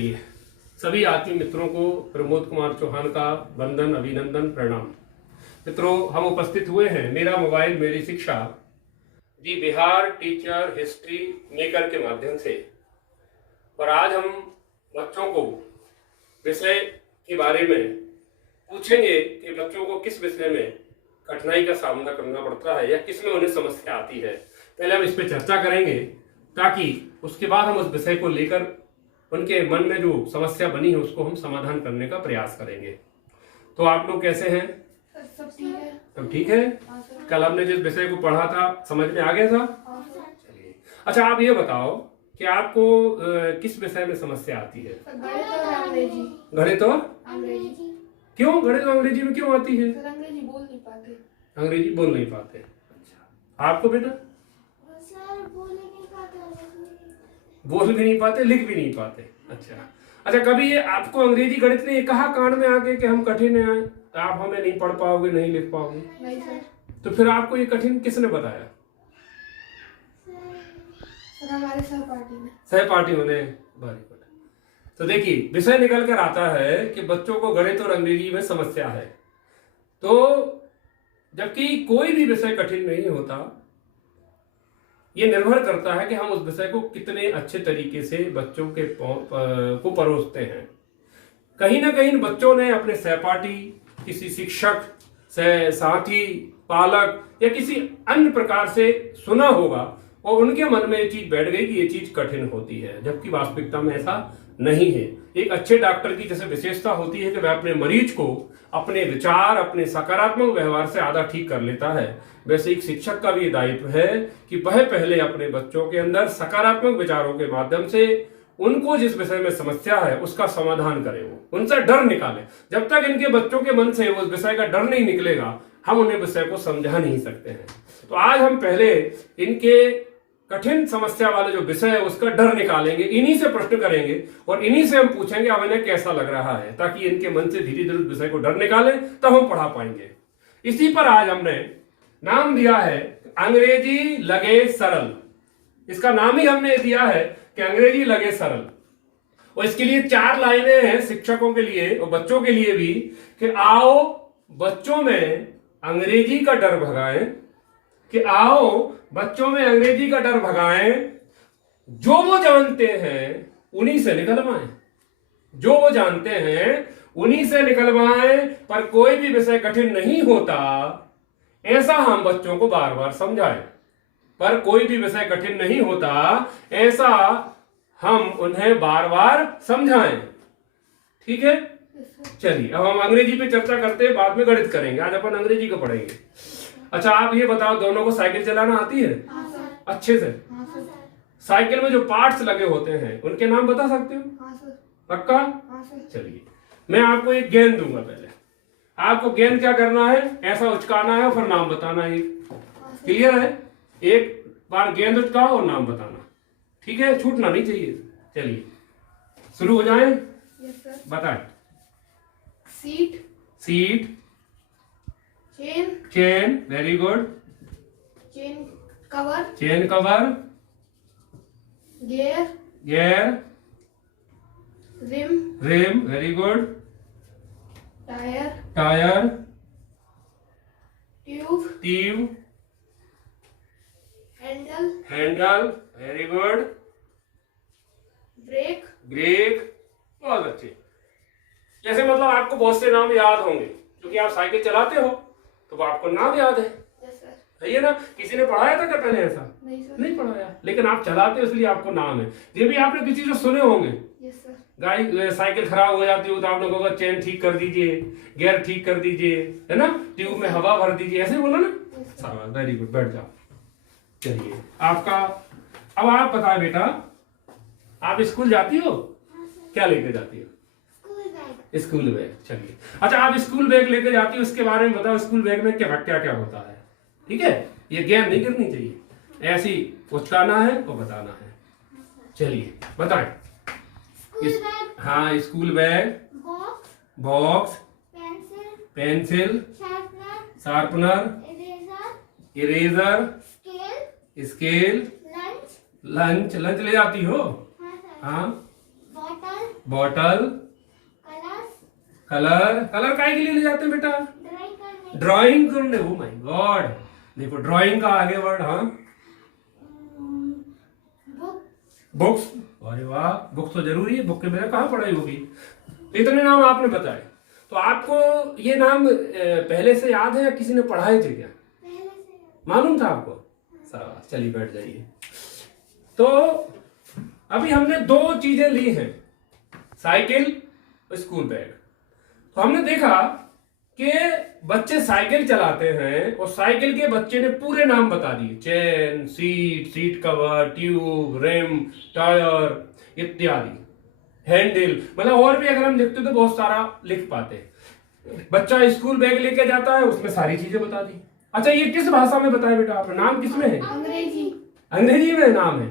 चलिए, सभी आत्मीय मित्रों को प्रमोद कुमार चौहान का वंदन, अभिनंदन, प्रणाम। मित्रों, हम उपस्थित हुए हैं मेरा मोबाइल मेरी शिक्षा जी बिहार टीचर हिस्ट्री मेकर के माध्यम से, और आज हम बच्चों को विषय के बारे में पूछेंगे कि बच्चों को किस विषय में कठिनाई का सामना करना पड़ता है या किस में उन्हें समस्या आती है। पहले हम इस पर चर्चा करेंगे ताकि उसके बाद हम उस विषय को लेकर उनके मन में जो समस्या बनी है उसको हम समाधान करने का प्रयास करेंगे। तो आप लोग कैसे हैं? सब ठीक है। सब ठीक है? कल हमने जिस विषय को पढ़ा था समझ में आ गया था? चलिए, अच्छा आप ये बताओ कि आपको किस विषय में समस्या आती है? गणित और अंग्रेजी। गणित और अंग्रेजी। क्यों? गणित और अंग्रेजी में क्यों आती है? सर अंग्रेजी बोल नहीं पाते। अंग्रेजी बोल नहीं पाते। अच्छा, आपको बेटा? सर बोल नहीं पाते, बोल भी नहीं पाते, लिख भी नहीं पाते। अच्छा, कभी ये आपको अंग्रेजी गणित ने कहा कान में आके कि हम कठिन है, आप हमें नहीं पढ़ पाओगे, नहीं लिख पाओगे? नहीं सर। तो फिर आपको ये कठिन किसने बताया? सर हमारे सहपाठियों ने। Very good. तो देखिए, विषय निकल कर आता है कि बच्चों को गणित और अंग्रेजी में समस्या है। तो जबकि कोई भी विषय कठिन नहीं होता, ये निर्भर करता है कि हम उस विषय को कितने अच्छे तरीके से बच्चों के को परोसते हैं। कहीं ना कहीं बच्चों ने अपने सहपाठी, किसी शिक्षक, साथी, पालक या किसी अन्य प्रकार से सुना होगा और उनके मन में ये चीज बैठ गई कि ये चीज कठिन होती है, जबकि वास्तविकता में ऐसा नहीं है। एक अच्छे डॉक्टर की जैसे विशेषता होती है कि वह अपने मरीज को अपने विचार, अपने सकारात्मक व्यवहार से आधा ठीक कर लेता है, वैसे एक शिक्षक का भी दायित्व है कि वह पहले अपने बच्चों के अंदर सकारात्मक विचारों के माध्यम से उनको जिस विषय में समस्या है उसका समाधान करे, वो उनसे डर निकाले। जब तक इनके बच्चों के मन से उस विषय का डर नहीं निकलेगा, हम उन्हें विषय को समझा नहीं सकते हैं। तो आज हम पहले इनके कठिन समस्या वाले जो विषय है उसका डर निकालेंगे, इन्हीं से प्रश्न करेंगे और इन्हीं से हम पूछेंगे अब इन्हें कैसा लग रहा है, ताकि इनके मन से धीरे धीरे उस विषय को डर निकाले, तब हम पढ़ा पाएंगे। इसी पर आज हमने नाम दिया है अंग्रेजी लगे सरल। इसका नाम ही हमने दिया है कि अंग्रेजी लगे सरल। और इसके लिए 4 लाइनें हैं शिक्षकों के लिए और बच्चों के लिए भी कि आओ बच्चों में अंग्रेजी का डर भगाएं, कि आओ बच्चों में अंग्रेजी का डर भगाएं, जो वो जानते हैं उन्हीं से निकलवाएं, जो वो जानते हैं उन्हीं से निकलवाएं। पर कोई भी विषय कठिन नहीं होता, ऐसा हम बच्चों को बार बार समझाएं। पर कोई भी विषय कठिन नहीं होता, ऐसा हम उन्हें बार बार समझाएं। ठीक है? चलिए, अब हम अंग्रेजी पे चर्चा करते हैं, बाद में गणित करेंगे। आज अपन अंग्रेजी को पढ़ेंगे। अच्छा, आप ये बताओ, दोनों को साइकिल चलाना आती है? अच्छे से? साइकिल में जो पार्ट्स लगे होते हैं उनके नाम बता सकते हो? पक्का? चलिए, मैं आपको एक गेंद दूंगा। पहले आपको गेंद क्या करना है, ऐसा उचकाना है और फिर नाम बताना है। क्लियर है? एक बार गेंद उचकाओ और नाम बताना, ठीक है? छूटना नहीं चाहिए। चलिए शुरू हो जाए। बताएं। Seat. Seat. Chain. Chain, very good. Chain cover. Chain cover. Gear. Gear. Rim. Rim, very good. Tyre. Tyre. Tube. Tube. Handle. Handle, very good. Brake. Brake, बहुत अच्छे। जैसे मतलब आपको बहुत से नाम याद होंगे क्योंकि आप साइकिल चलाते हो, तो वो आपको नाम याद है। सही है ना? किसी ने पढ़ाया था क्या पहले ऐसा? नहीं पढ़ाया, लेकिन आप चलाते हो इसलिए आपको नाम है। ये भी आपने किसी से सुने होंगे। गाड़ी साइकिल खराब हो जाती हो तो आप लोगों का चेन ठीक कर दीजिए, गियर ठीक कर दीजिए, है ना? ट्यूब में हवा भर दीजिए, ऐसे बोला ना? वेरी गुड, बैठ जाओ। चलिए, आपका अब आप बताए बेटा, आप स्कूल जाती हो? क्या लेके जाती हो? School bag. चलिए, अच्छा आप स्कूल बैग लेके जाती हो, उसके बारे में बताओ। स्कूल बैग में क्या क्या क्या होता है? ठीक है? ये गेम नहीं करनी चाहिए, ऐसी उचकाना है और बताना है। चलिए बताएं। हाँ, school bag, box, pencil, sharpener, eraser, scale, lunch ले जाती हो? हाँ, बॉटल, कलर्स, कलर, कलर काय के लिए ले जाते हैं बेटा? ड्राइंग करने, ड्राइंग करने। ओ माय गॉड, देखो ड्राइंग का आगे वर्ड, हाँ बुक, बुक्स। अरे वाह, बुक्स तो जरूरी है, बुक के बिना कहाँ पढ़ाई होगी। इतने नाम आपने बताए, तो आपको ये नाम पहले से याद है या किसी ने पढ़ाए थे क्या? पहले से मालूम था आपको? सारा, चलिए बैठ जाइए। तो अभी हमने दो चीजें ली हैं, साइकिल और स्कूल बैग। तो हमने देखा कि बच्चे साइकिल चलाते हैं और साइकिल के बच्चे ने पूरे नाम बता दिए, chain, seat, seat cover, tube, rim, tyre इत्यादि, हैंडल, मतलब और भी अगर हम लिखते तो बहुत सारा लिख पाते। बच्चा स्कूल बैग लेके जाता है, उसमें सारी चीजें बता दी। अच्छा, ये किस भाषा में बताया बेटा आपने? नाम किसमें है? अंग्रेजी। अंग्रेजी में नाम है।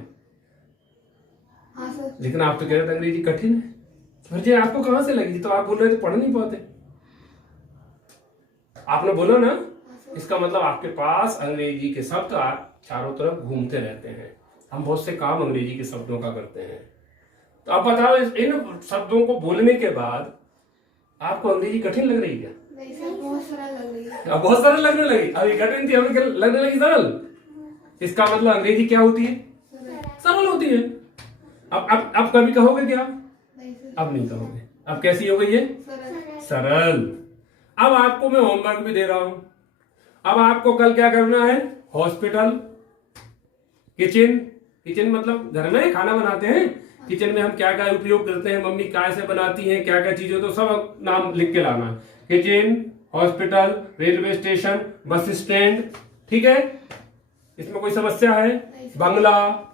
हाँ सर। लेकिन आप तो कह रहे थे अंग्रेजी कठिन है। सर जी, आपको कहां से लगी? तो आप बोल रहे थे पढ़ नहीं पाते। आपने बोला ना, इसका मतलब आपके पास अंग्रेजी के शब्द चारों तरफ घूमते रहते हैं। हम बहुत से काम अंग्रेजी के शब्दों का करते हैं। तो आप बताओ, इन शब्दों को बोलने के बाद आपको अंग्रेजी कठिन लग रही है? नहीं सर, बहुत सरल लग रही है। अब बहुत सरल लगने लगी। अभी कठिन थी, हमें लगने लगी सरल। इसका मतलब अंग्रेजी क्या होती है? सरल होती है। अब कभी कहोगे क्या? नहीं सर। अब नहीं कहोगे। अब कैसी हो गई है? सरल। सरल। अब आपको मैं होमवर्क भी दे रहा हूं। अब आपको कल क्या करना है? हॉस्पिटल, किचन, किचन मतलब घर में खाना बनाते हैं, किचन में हम क्या क्या उपयोग करते हैं, मम्मी क्या से बनाती हैं, क्या क्या चीजें, तो सब नाम लिख के लाना है। Kitchen, hospital, railway station, bus stand, ठीक है? इसमें कोई समस्या है? बंगला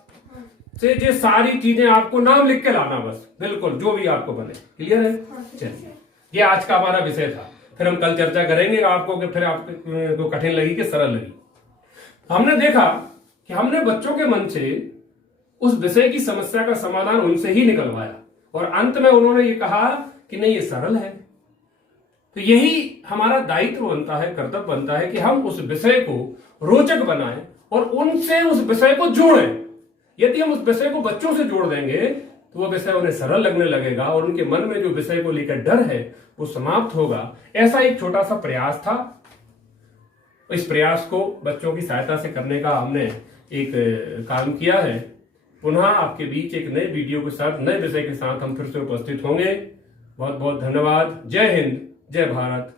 से ये सारी चीजें आपको नाम लिख के लाना, बस बिल्कुल जो भी आपको बने। क्लियर है? चलिए, ये आज का हमारा विषय था। फिर हम कल चर्चा करेंगे आपको कि फिर आपको कठिन लगी कि सरल लगी। हमने देखा कि हमने बच्चों के मन से उस विषय की समस्या का समाधान उनसे ही निकलवाया और अंत में उन्होंने ये कहा कि नहीं, ये सरल है। तो यही हमारा दायित्व बनता है, कर्तव्य बनता है कि हम उस विषय को रोचक बनाएं और उनसे उस विषय को जोड़ें। यदि हम उस विषय को बच्चों से जोड़ देंगे तो वह विषय उन्हें सरल लगने लगेगा और उनके मन में जो विषय को लेकर डर है वो समाप्त होगा। ऐसा एक छोटा सा प्रयास था। इस प्रयास को बच्चों की सहायता से करने का हमने एक काम किया है। पुनः आपके बीच एक नए वीडियो के साथ, नए विषय के साथ हम फिर से उपस्थित होंगे। बहुत बहुत धन्यवाद। जय हिंद, जय भारत।